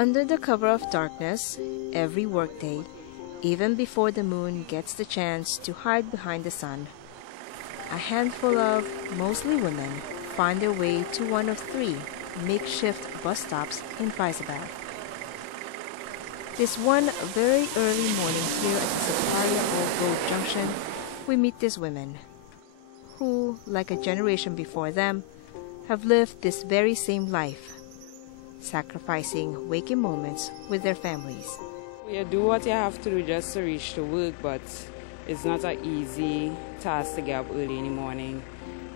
Under the cover of darkness, every workday, even before the moon gets the chance to hide behind the sun, a handful of, mostly women, find their way to one of 3 makeshift bus stops in Faizabad. This one very early morning here at Zakaria Old Road Junction, we meet these women, who, like a generation before them, have lived this very same life, sacrificing waking moments with their families. You do what you have to do just to reach to work, but it's not an easy task to get up early in the morning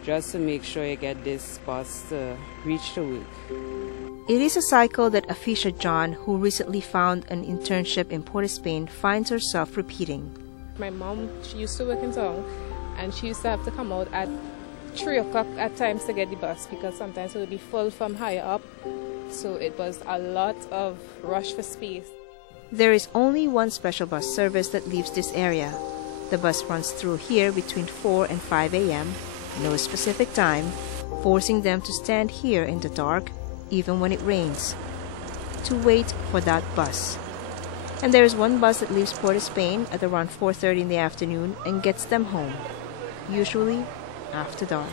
just to make sure you get this bus to reach to work. It is a cycle that Afisha John, who recently found an internship in Port of Spain, finds herself repeating. My mom, she used to work in town, and she used to have to come out at 3 o'clock at times to get the bus because sometimes it would be full from higher up. So it was a lot of rush for space. There is only one special bus service that leaves this area. The bus runs through here between 4 and 5 a.m., no specific time, forcing them to stand here in the dark, even when it rains, to wait for that bus. And there is one bus that leaves Port of Spain at around 4:30 in the afternoon and gets them home, usually after dark.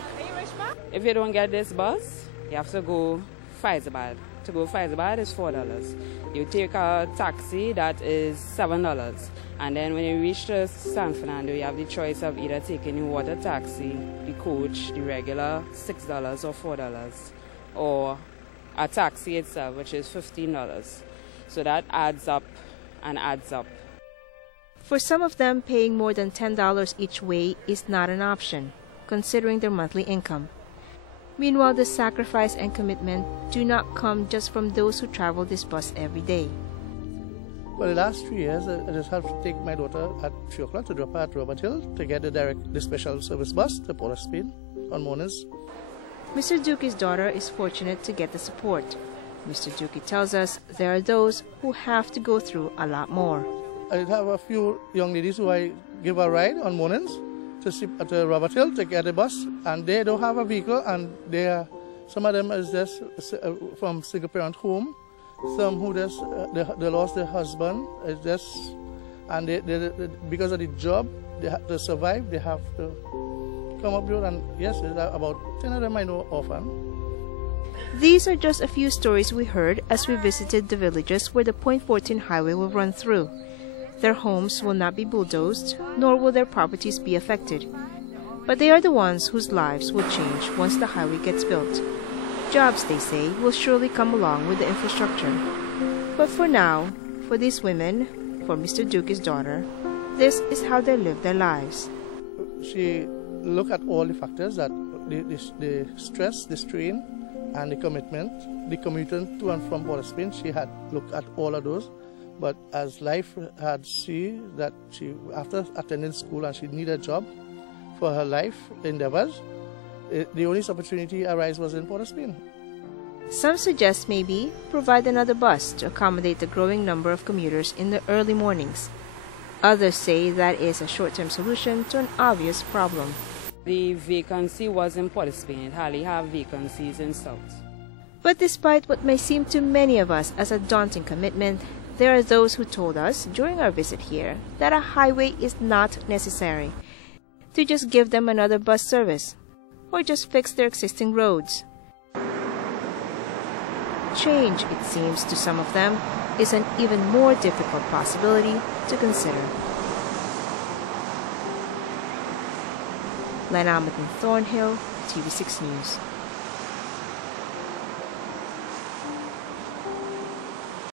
If you don't get this bus, you have to go Faizabad. To go Faizabad is $4. You take a taxi, that is $7. And then when you reach to San Fernando, you have the choice of either taking the water taxi, the coach, the regular, $6 or $4, or a taxi itself, which is $15. So that adds up and adds up. For some of them, paying more than $10 each way is not an option, considering their monthly income. Meanwhile, the sacrifice and commitment do not come just from those who travel this bus every day. For the last 3 years, I just have to take my daughter at 3 o'clock to drop her at Robert Hill to get the special service bus to Port of Spain on mornings. Mr. Duke's daughter is fortunate to get the support. Mr. Duke tells us there are those who have to go through a lot more. I have a few young ladies who I give a ride on mornings to Robert Hill to get a bus, and they don't have a vehicle, and some of them is just from single parent home, some who just they lost their husband, and they because of the job they have to survive, they have to come up here, and yes, about 10 of them I know often. These are just a few stories we heard as we visited the villages where the Point 14 highway will run through. Their homes will not be bulldozed, nor will their properties be affected. But they are the ones whose lives will change once the highway gets built. Jobs, they say, will surely come along with the infrastructure. But for now, for these women, for Mr. Duke's daughter, this is how they live their lives. She looked at all the factors, that the stress, the strain, and the commitment, the commuting to and from Port of Spain. She had looked at all of those. But as life had seen that she, after attending school and she needed a job for her life endeavors, the only opportunity arise was in Port of Spain. Some suggest maybe provide another bus to accommodate the growing number of commuters in the early mornings. Others say that is a short-term solution to an obvious problem. The vacancy was in Port of Spain. It hardly have vacancies in South. But despite what may seem to many of us as a daunting commitment, there are those who told us during our visit here that a highway is not necessary, to just give them another bus service, or just fix their existing roads. Change, it seems to some of them, is an even more difficult possibility to consider. Lenn, Almadin, Thornhill, TV6 News.